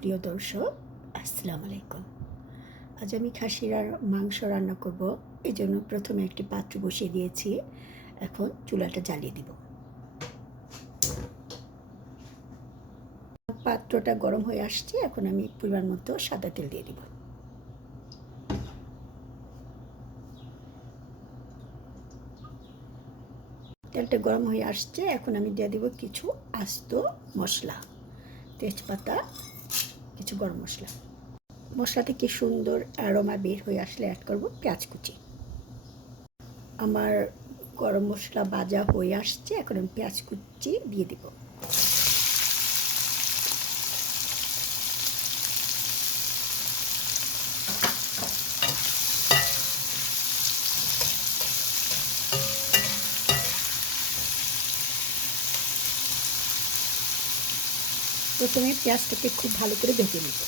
প্রিয় দর্শক, আসসালামু আলাইকুম। আজ আমি খাসির আর মাংস রান্না করব। এই জন্য প্রথমে একটি পাত্র বসিয়ে দিয়েছি। এখন চুলাটা জ্বালিয়ে দিব। পাত্রটা গরম হয়ে আসছে। এখন আমি পরিমাণ মতো সাদা তেল দিয়ে দিব। তেলটা গরম হয়ে আসছে। এখন আমি দিয়ে দিব কিছু আস্ত মশলা। তেজপাতা কিছু গরম মশলা। মশলা থেকে সুন্দর অ্যারোমা বের হয়ে আসলে অ্যাড করব? পেঁয়াজ কুচি। আমার গরম মশলা বাজা হয়ে আসছে, এখন আমি পেঁয়াজ কুচি দিয়ে দিব। প্রথমে পেঁয়াজটাকে খুব ভালো করে ভেজে নেব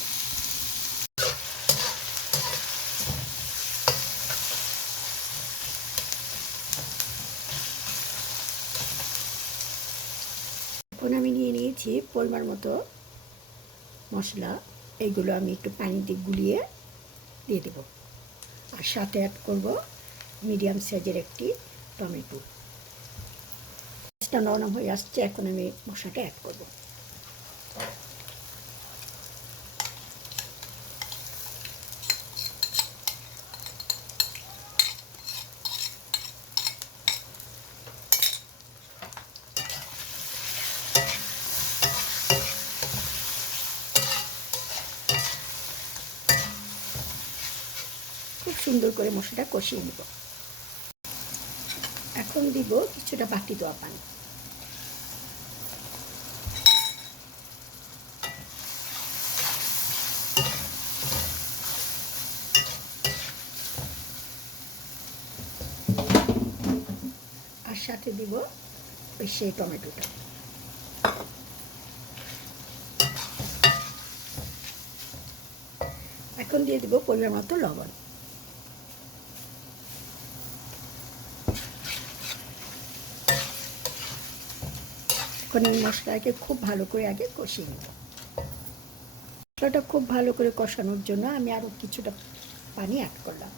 এখন আমি নিয়ে নিয়েছি পরিমাণ মতো মশলা। এইগুলো আমি একটু পানি দিয়ে গুলিয়ে দিয়ে দেব। আর সাথে অ্যাড করব মিডিয়াম সাইজের একটি টমেটো। নরম হয়ে আসছে, এখন আমি মশলাটা অ্যাড করব। খুব সুন্দর করে মশলাটা কষিয়ে নেব। এখন দিব কিছুটা বাটি দেওয়া পানি। আর সাথে দিব ওই সেই টমেটোটা। এখন দিয়ে দিব পরিমাণ মতো লবণ। এই মশলাকে খুব ভালো করে আগে কষিয়ে নেব। মশলাটা খুব ভালো করে কষানোর জন্য আমি আরও কিছুটা পানি অ্যাড করলাম।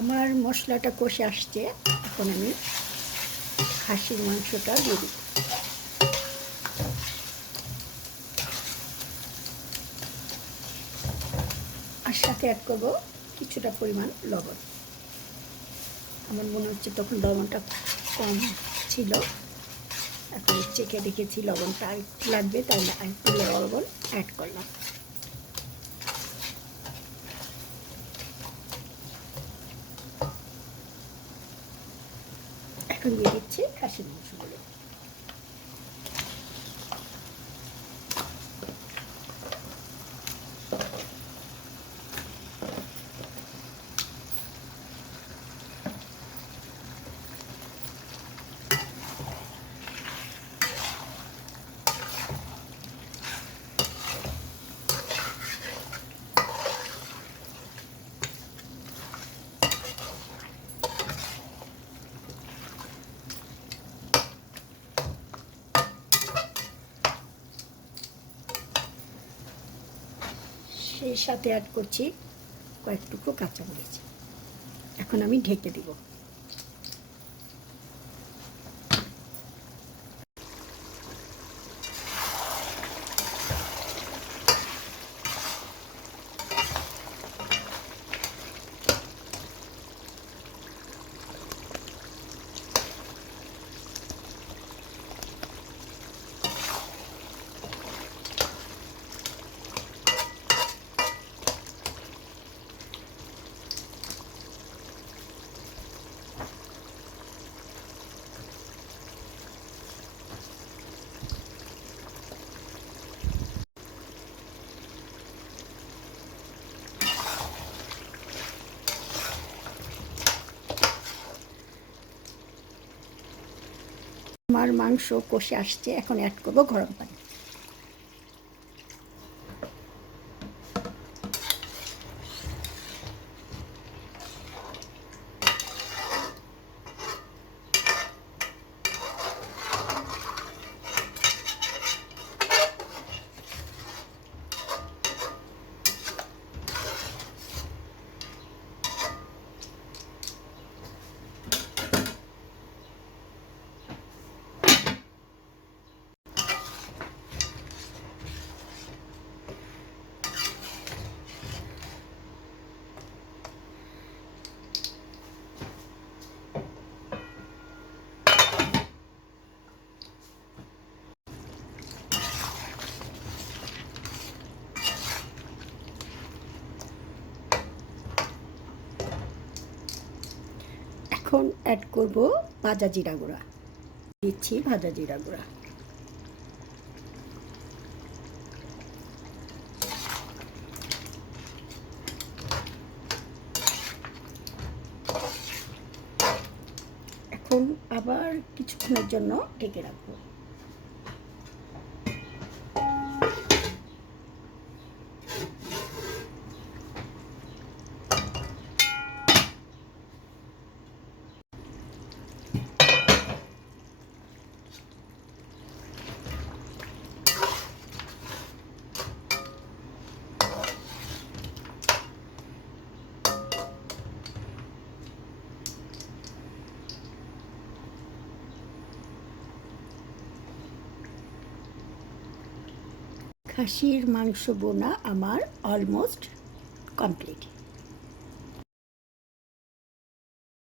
আমার মশলাটা কষে আসছে, এখন আমি খাসির মাংসটা দিয়ে দিই। আর সাথে অ্যাড করব কিছুটা পরিমাণ লবণ। আমার মনে হচ্ছে তখন লবণটা কম ছিল। এখন চেখে দেখেছি লবণটা আর লাগবে তাই একটু লবণ অ্যাড করলাম। এখন দিয়ে দিচ্ছি খাসির মাংসগুলো সেই সাথে অ্যাড করছি কয়েক টুকরো কাঁচামরিচ। এখন আমি ঢেকে দিব। আমার মাংস কষে আসছে এখন অ্যাড করব গরম পানি। এখন অ্যাড করব ভাজা জিরা গুঁড়া। দিচ্ছি ভাজা জিরা গুঁড়া। এখন আবার কিছুক্ষণের জন্য ঢেকে রাখব। খাসির মাংস বোনা আমার অলমোস্ট কমপ্লিট